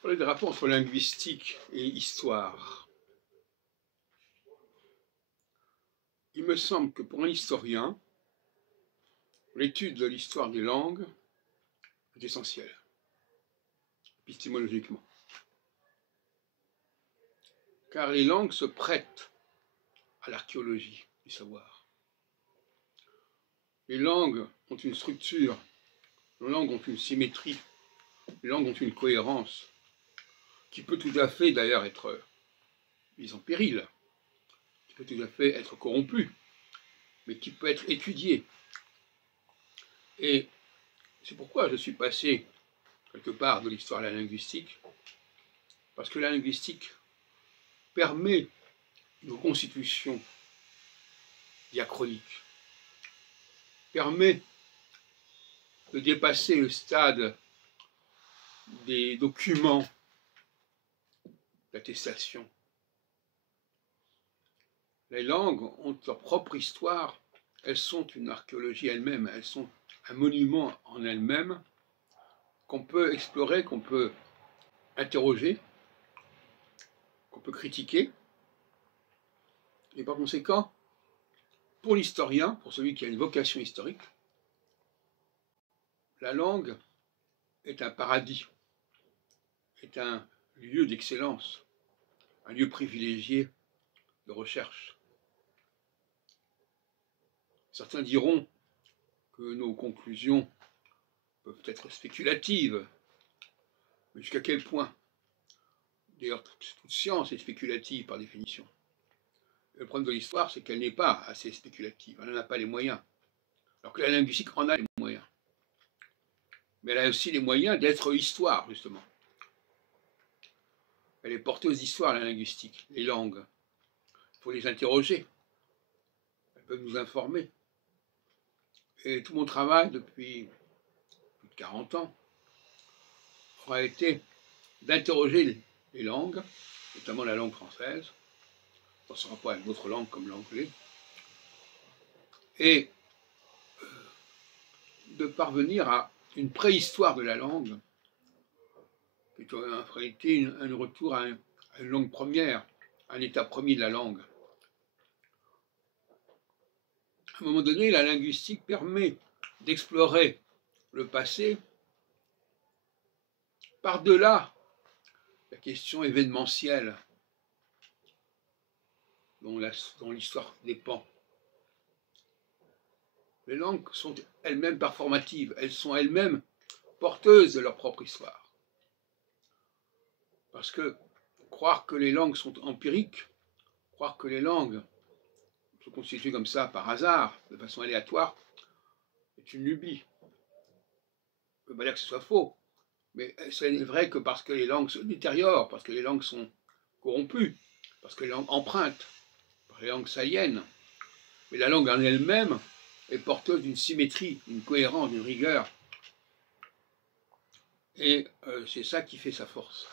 Parler des rapports entre linguistique et histoire. Il me semble que pour un historien, l'étude de l'histoire des langues est essentielle, épistémologiquement. Car les langues se prêtent à l'archéologie du savoir. Les langues ont une structure, les langues ont une symétrie, les langues ont une cohérence qui peut tout à fait d'ailleurs être mise en péril, qui peut tout à fait être corrompue, mais qui peut être étudiée. Et c'est pourquoi je suis passé quelque part de l'histoire à la linguistique, parce que la linguistique permet une reconstitution diachronique, permet de dépasser le stade des documents d'attestation. Les langues ont leur propre histoire, elles sont une archéologie elles-mêmes, elles sont un monument en elles-mêmes qu'on peut explorer, qu'on peut interroger, qu'on peut critiquer. Et par conséquent, pour l'historien, pour celui qui a une vocation historique, la langue est un paradis, est un lieu d'excellence, un lieu privilégié de recherche. Certains diront que nos conclusions peuvent être spéculatives, mais jusqu'à quel point? D'ailleurs, toute science est spéculative par définition. Le problème de l'histoire, c'est qu'elle n'est pas assez spéculative, elle n'en a pas les moyens. Alors que la linguistique en a les moyens. Mais elle a aussi les moyens d'être histoire, justement. Elle est porteuse d'histoire, la linguistique, les langues. Il faut les interroger. Elles peuvent nous informer. Et tout mon travail depuis plus de 40 ans aura été d'interroger les langues, notamment la langue française, dans son rapport avec d'autres langues comme l'anglais, et de parvenir à une préhistoire de la langue, qui est en réalité un retour à une langue première, à un état premier de la langue. À un moment donné, la linguistique permet d'explorer le passé par-delà la question événementielle dont l'histoire dépend. Les langues sont elles-mêmes performatives, elles sont elles-mêmes porteuses de leur propre histoire. Parce que croire que les langues sont empiriques, croire que les langues se constituent comme ça par hasard, de façon aléatoire, est une lubie. On ne peut pas dire que ce soit faux, mais ce n'est vrai que parce que les langues se détériorent, parce que les langues sont corrompues, parce que les langues empruntent, par les langues saïennes. Mais la langue en elle-même est porteuse d'une symétrie, d'une cohérence, d'une rigueur. Et c'est ça qui fait sa force.